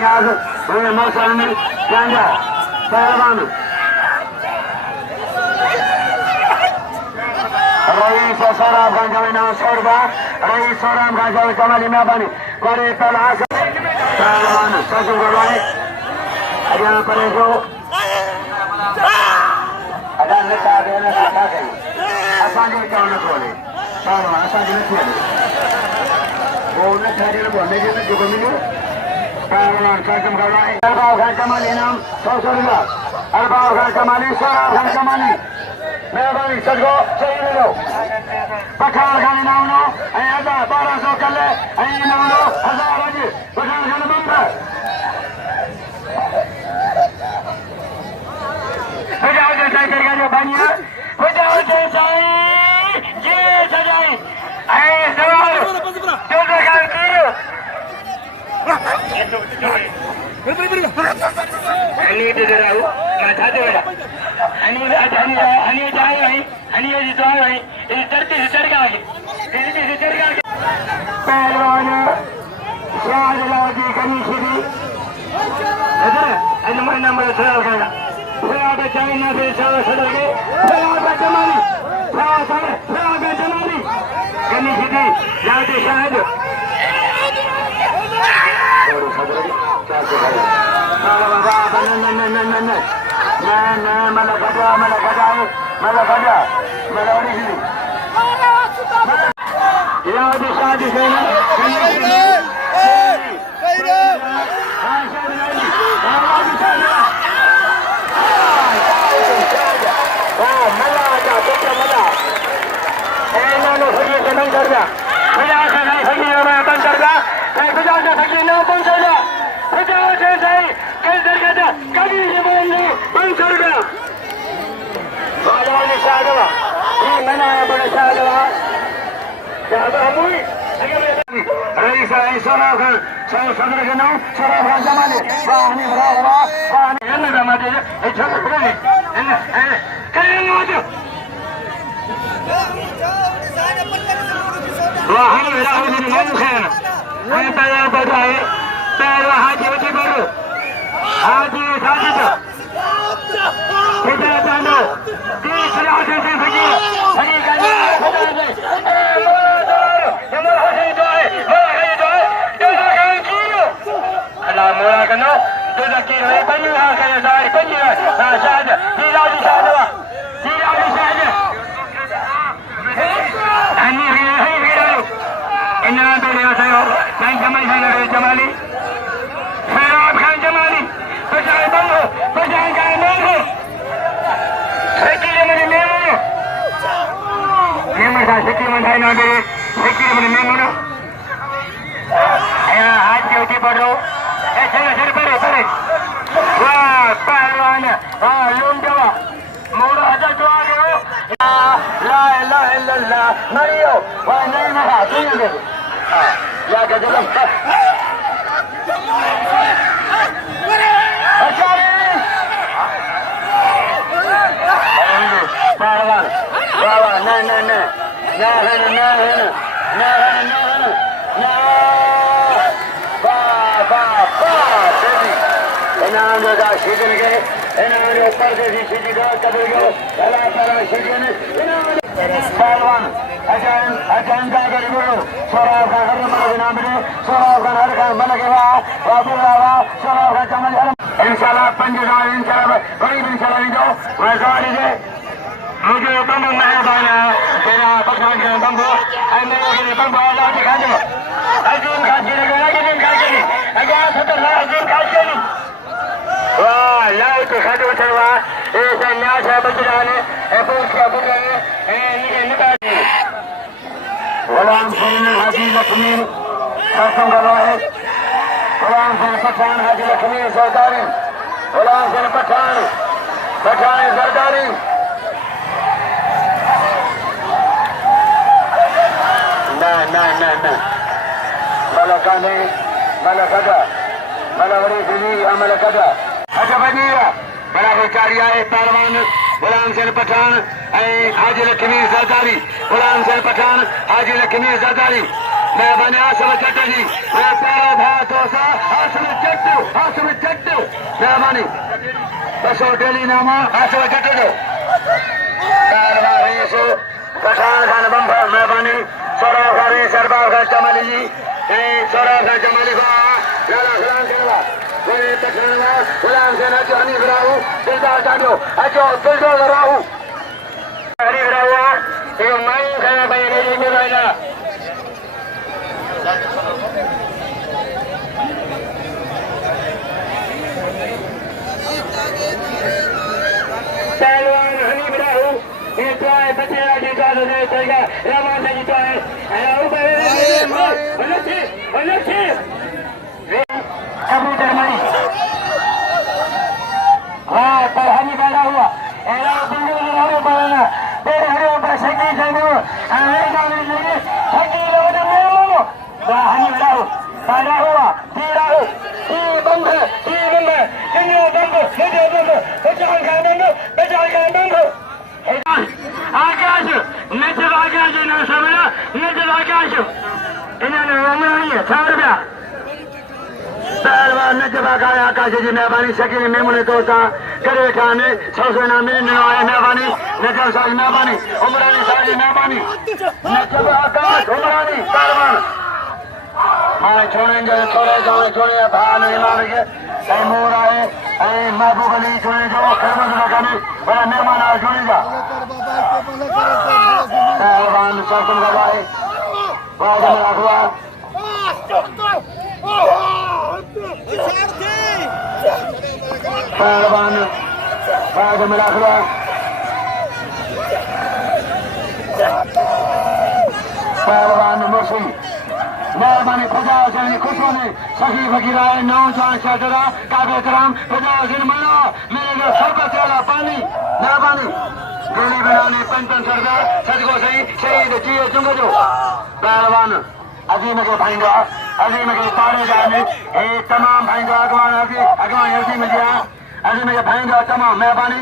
मौसम गांजा पहलवान रईस सौराब खान जमीना छोड़बा रईस सौराब खान जमीन कमाली मेहरबानी करे तलाश पहलवान सजू गवाए हरियाणा पर जो अदा नशा देना सिखा गई असांजे चवण खोले पहलवान असांजे न थिए वो न ठाणे बोलने जे न जेको मिलियो पहलवान सजू गवाए अरबाब खान कमाली नाम 100 रुपया अरबाब खान कमाली सौराब खान कमाली मेहरबानी सजो सही मिलो पठान खान नाम नो ऐं अदा 1200 कले ऐं नाम नो 1000 अॼु पठान खान बंद बजाओ जे साईं करगा जो बानिया बजाओ जे साईं जे सजाई ऐं सवाल जो खान करो अनि ते जराऊ मैं था दे बेटा अनि जाए भाई अनि जी तो भाई ये धरती से चढ़ गया धरती से चढ़ गया पहलवान शाहजलाल की कनीशी दी इधर आज महीना में सवाल करना फिर आगे चाइना से शाह सदगे फिर आगे जमाली कनीशी दी जाते शायद मेहरबानी आसम चट जी पैरो भात मेहरबानी बसो डेली नामा आसो जटे दो पहलवान रेस पठान खान बम्फर मेहरबानी सोरा खाने सरबार खान चमली जी सोरा खान चमली को लाला गुलाम सेना कोई तखनवा गुलाम सेना जो हनी राहू दिलदार जानो अजो दिलदार राहू हरी राहू ये माई खाना भाई रेडी में रहना पहलवान हनी राहू ये तो है बचेरा जी का तो चलेगा रमान जी तो है कबूतर मणि हाँ पर हनी पैदा हुआ एरा बिंदु हरे बनाना तेरे हरे ऊपर शक्ति जानो हरे जाने लगे शक्ति लोग ने बोलो वाह हनी पैदा हुआ तीरा हो ती बंद दुनिया बंद बचान का बंद आकाश नजर आकाश ना समझा नजर आकाश इन्होंने उमरानी है 100 रुपया पहलवान नजर आकाश जी मेहरबानी शकील मेमने तोता करे खाने 100 ना मिलने मेहरबानी नजर साहब मेहरबानी उमरानी साहब मेहरबानी नजर आकाश उमरानी पहलवान हाँ छोड़ेंगे छोड़े भान इमाम के ऐ मोर आए ऐ महबूब अली छोड़े जो खरमत लगाने बड़ा मेहमान आ छोड़ेगा पहलवान सरकम गवाए बाद में अगवा पहलवान बाद में अगवा पहलवान मुर्शी मेहरबानी खुदा जानी खुशों ने सही फकीराए नौजवान शाहजरा काबे कराम खुदा जिन मल्ला मेरे घर सबका चला पानी मेहरबानी गोली बनाने पंचन सरदार सदगो सही शहीद जियो चुंगजो पहलवान अजीम के भाईंगा अजीम के पारे जाने ए तमाम भाईंगा अगवान हल्दी मिल गया अजीम के भाईंगा तमाम मेहरबानी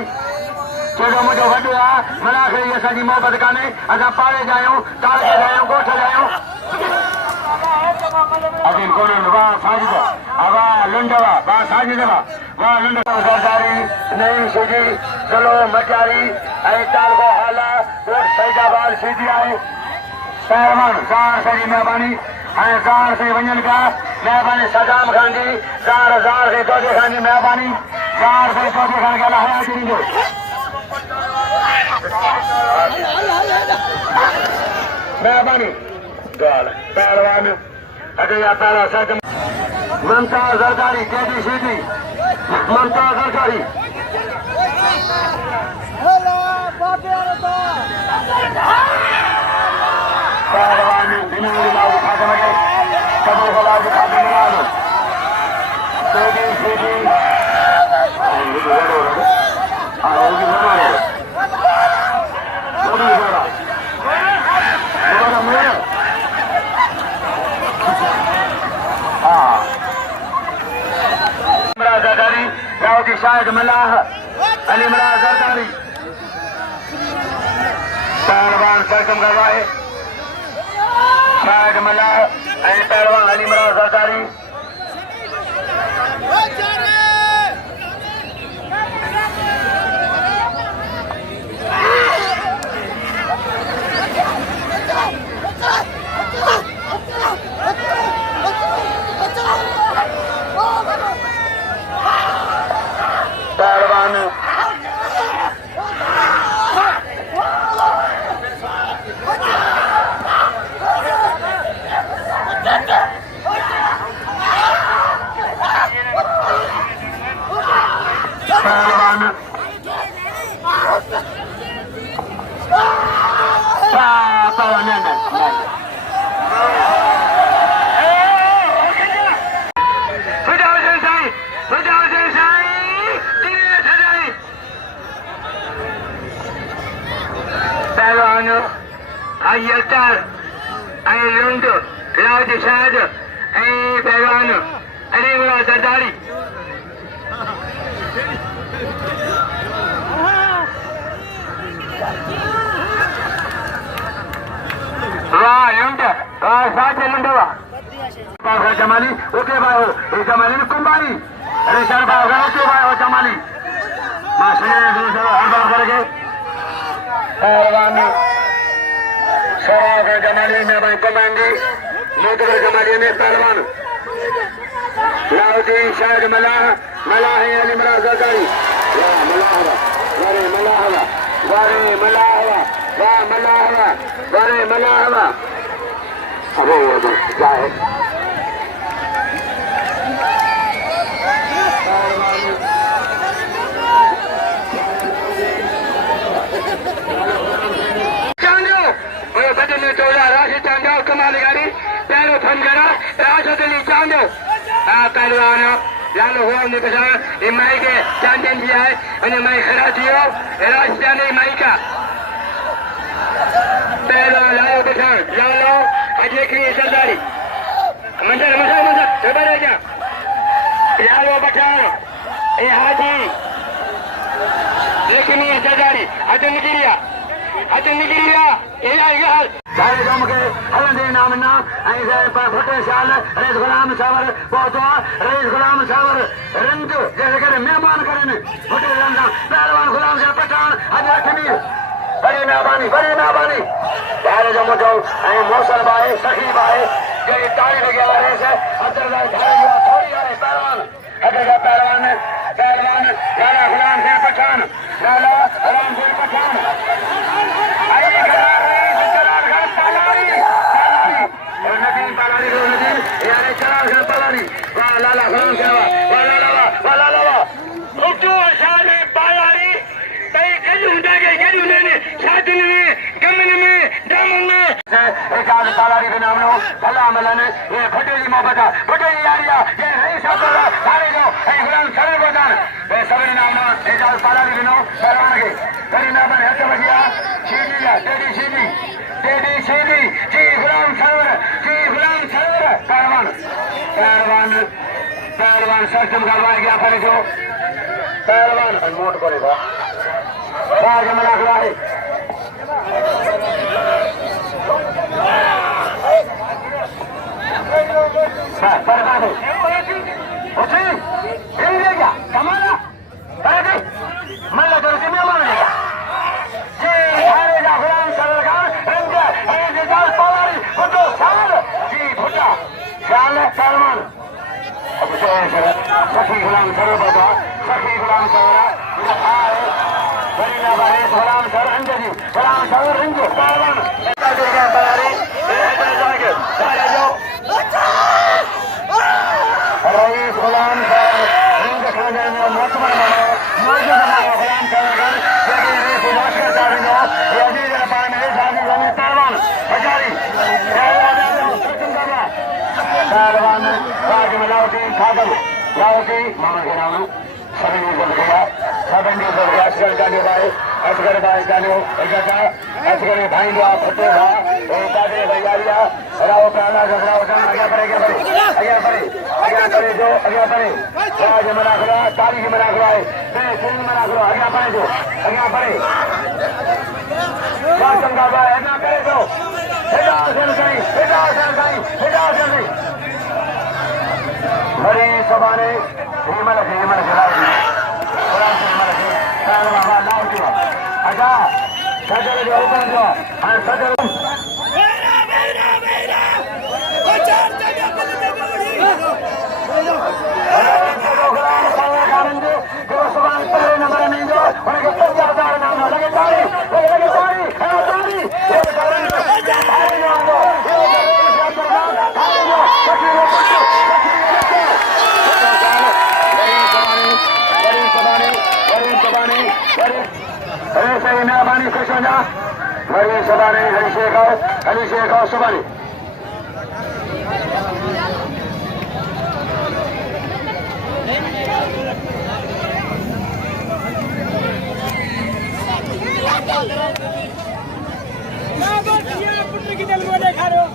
छोटो मोटो वॾो आहे मना खड़ी असांजी मोहबत कान्हे असां पाड़े जायूं ताल के जायूं ॻोठ जायूं अजीम कोन वाह साजिद वाह लुंडवा वाह साजिद वाह लुंडवा सरदारी नई सुजी चलो मचारी ऐं तालको हाला कोट सैदाबाद सीधी आहे पहलवान ज़ार से मेहरबानी ऐं ज़ार से वञनि पिया मेहरबानी सदाम खान जी ज़ार से तोते खान जी मेहरबानी ज़ार से तोते खान खे हलाया ॾींदो मेहरबानी गाल पहलवान अजय पहला सच ममता जरदारी केडी सीधी ममता जरदारी पहलवान दिनांग लाल खाते में कबूल लाल खाते में लाल केडी सीधी राव की शायद मलाह अली मलाह जरदारी पहलवान सरकम गवाए शायद मलाह पहलवान अली मलाह जरदारी पहलवान Ayyatar, Ayyundu, Raj Shad, Ay Pehlan, Ali Mala Zardari. Wah, Yunda, Wah, Sajid Lundawa. Pak Jamali, oke Pak, Jamali Kumbari. अरे सर भाई हो जमाली मास्टर दूसरा हर बार करके पहलवान सराग जमाली में भाई कमांडी मोदर जमाली में पहलवान लाउद्दीन शायद मलाह है अली मराज जरदारी वाह मलाहवा वारे मलाहवा वारे मलाहवा वाह मलाहवा वारे मलाहवा अरे क्या है कमाल गाड़ी पहलो थम करा राजली चांदो पहलवान लालो हुआ माई के चांदन जी है माई खड़ा थी राजस्थान माई का पहलो लालो पठान लालो अजय की सरदारी मंजर मंजर मंजर खबर है क्या लालो पठान ए हाजी लेकिन ये सरदारी अजय निकलिया सारे जम के हलंदे नाम ना फटे साल रईस गुलाम सावर पहुंचवा रईस गुलाम सावर रंग जैसे करे मेहमान करें फटे रंगा पहलवान गुलाम से पठान अजय अठमीर बड़ी मेहरबानी सारे जम जाओ मौसल बाए सखी बाए जय ताली लगे वाले से अंदर थोड़ी आए पहलवान अगर पहलवान लाला गुलाम से पठान लाला गुलाम से पठान फटेली मोहब्बत फटेली यारिया ये रईस अब्दुल्ला सारे जो गुलाम सरल गोदान सभी नाम एजाज पालारी बिनो पहलवान के करी नाम हट बजिया शीलिया टेडी शीली जी गुलाम सरवर पहलवान सक्षम करवाए गया पर जो पहलवान नोट करेगा मना कराए कमाना मल्ला तुलसी में मान लिया जी सारे जा गुलाम सरकार फुटो साल जी फुटा ख्याल है पहलवान सखी गुलाम सर बाबा सखी गुलाम सवरा गुलाम सर अंजलि गुलाम सर रंजो पहलवान रईस गुलाम रंग खाने में मोतमर मनो मौजूद गुलाम सर पहलवान राज मिलावटी खादल लावटी मामा के नाम सभी बन गया सब बन गया असगर जाने भाई असगर भाई जाने असगर भाई दो फटे भा कादरे भैया राव प्राणा राव जान आगे बढ़े जो आगे बढ़े राज मना करा तारीख मना करा है सुन मना करो आगे बढ़े जो आगे बढ़े चंगा भाई है ना करे तो हरी सबाने हिमल अच्छा सजल जो ऊपर जो सजल नंबर नहीं जो उनके 50,000 नाम लगे तारी सही मेहरबानी खुश हो जा हरी सबानी हरी शेख आओ सुबानी पुत्र की दिल को देखा रहे हो